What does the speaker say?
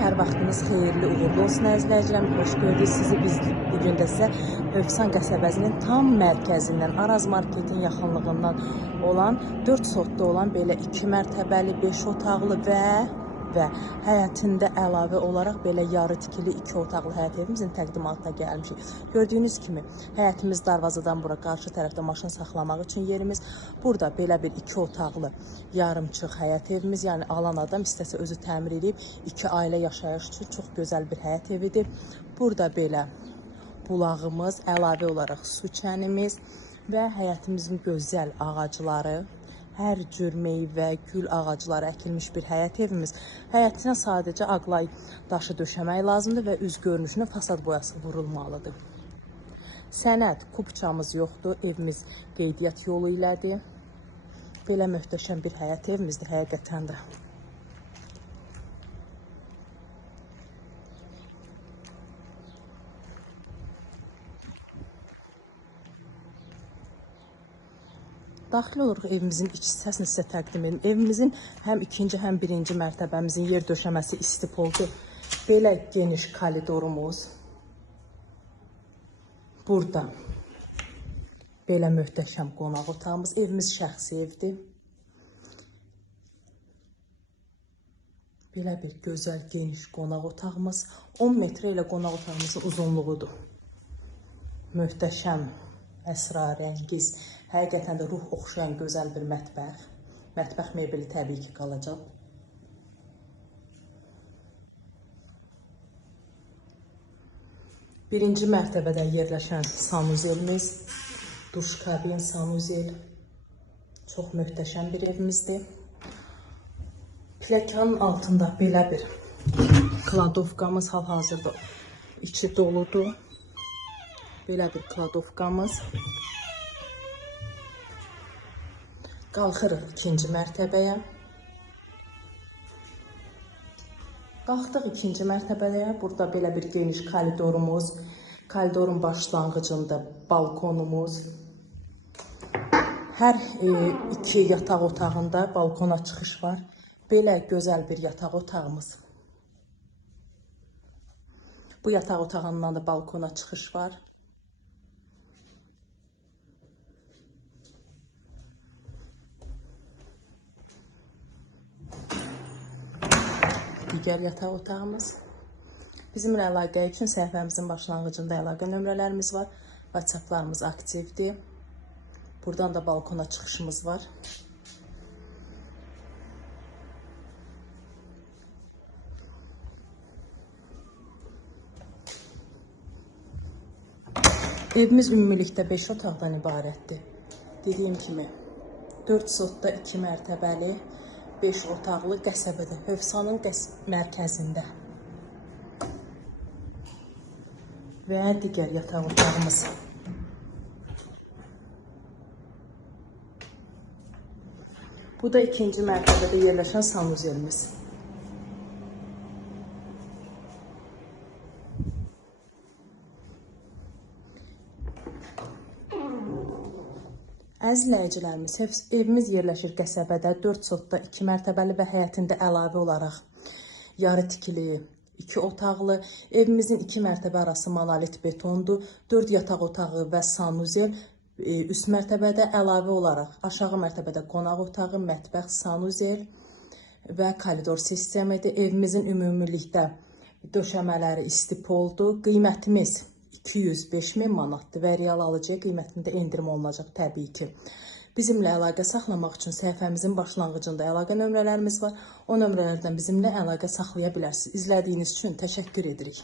Hər vaxtınız xeyirli, uğurlu olsun əzizləyicilərim. Xoş gördük sizi. Biz bugün də sizə Hövsan qəsəbəsinin tam mərkəzindən, Araz marketin yaxınlığından olan 4 sotda olan belə 2 mərtəbəli, 5 otaqlı və həyətində əlavə olaraq belə yarı tikili 2 otaqlı həyət evimizin təqdimatına gəlmişik. Gördüyünüz kimi həyətimiz darvazadan bura qarşı tərəfdə maşın saxlamaq üçün yerimiz. Burada belə bir 2 otaqlı yarımçıq həyət evimiz, yəni alan adam istəsə özü təmir edib 2 ailə yaşayış üçün çox gözəl bir həyət evidir. Burada belə bulağımız, əlavə olaraq su çənimiz və həyətimizin gözəl ağacları, hər cür meyvə, gül ağacları əkilmiş bir həyət evimiz. Həyətinə sadəcə ağlay daşı döşəmək lazımdır və üz görünüşünə fasad boyası vurulmalıdır. Sənəd kupçamız yoxdur, evimiz qeydiyyat yolu ilədir. Belə möhtəşəm bir həyət evimizdir həqiqətən də. Daxil oluruq evimizin iç hissəsini sizə təqdim edim. Evimizin həm ikinci, həm birinci mərtəbəmizin yer döşəməsi istip oldu. Belə geniş koridorumuz. Burada belə möhtəşəm qonaq otağımız. Evimiz şəxsi evdir. Belə bir gözəl geniş qonaq otağımız. 10 metrə ilə qonaq otağımızın uzunluğudur. Möhtəşəm, əsrarəngiz, həqiqətən də ruh oxşayan gözəl bir mətbəx. Mətbəx mebeli təbii ki qalacaq. Birinci mərtəbədə yerləşən sanuzelimiz, duş kabin, sanuzel. Çox möhtəşəm bir evimizdir. Pləkanın altında belə bir kladovkamız hal-hazırda içi doludur. Belə bir kladovkamız. Qalxırıq ikinci mərtəbəyə. Qalxdıq ikinci mərtəbəyə. Burada belə bir geniş koridorumuz. Koridorun başlanğıcında balkonumuz. Hər iki yataq otağında balkona çıxış var. Belə gözəl bir yataq otağımız. Bu yataq otağından da balkona çıxış var. Digər yataq otağımız. Bizimlə əlaqə üçün səhifəmizin başlanğıcında əlaqə nömrələrimiz var. WhatsApplarımız aktivdir. Buradan da balkona çıxışımız var. Evimiz ümumilikdə 5 otaqdan ibarətdir. Dediyim kimi 4 sotda 2 mərtəbəli 5 otaqlı qəsəbədə, Hövsanın mərkəzində. Və digər yataq otağımız. Bu da ikinci mərtəbədə yerləşən sanuzelimiz. Əzizləyicilərimiz, evimiz yerləşir qəsəbədə 4 sotda 2 mərtəbəli və həyətində əlavə olaraq yarı tikili 2 otaqlı. Evimizin 2 mərtəbə arası monolit betondur. 4 yataq otağı və sanuzel. Üst mərtəbədə əlavə olaraq aşağı mərtəbədə qonaq otağı, mətbəx, sanuzel və koridor sistemidir. Evimizin ümumilikdə döşəmələri istip oldu. Qiymətimiz 205.000 manatdır və real alıcıya qiymətində endirim olunacaq təbii ki. Bizimlə əlaqə saxlamaq üçün səhifəmizin başlanğıcında əlaqə nömrələrimiz var. O nömrələrdən bizimlə əlaqə saxlaya bilərsiniz. İzlədiyiniz üçün təşəkkür edirik.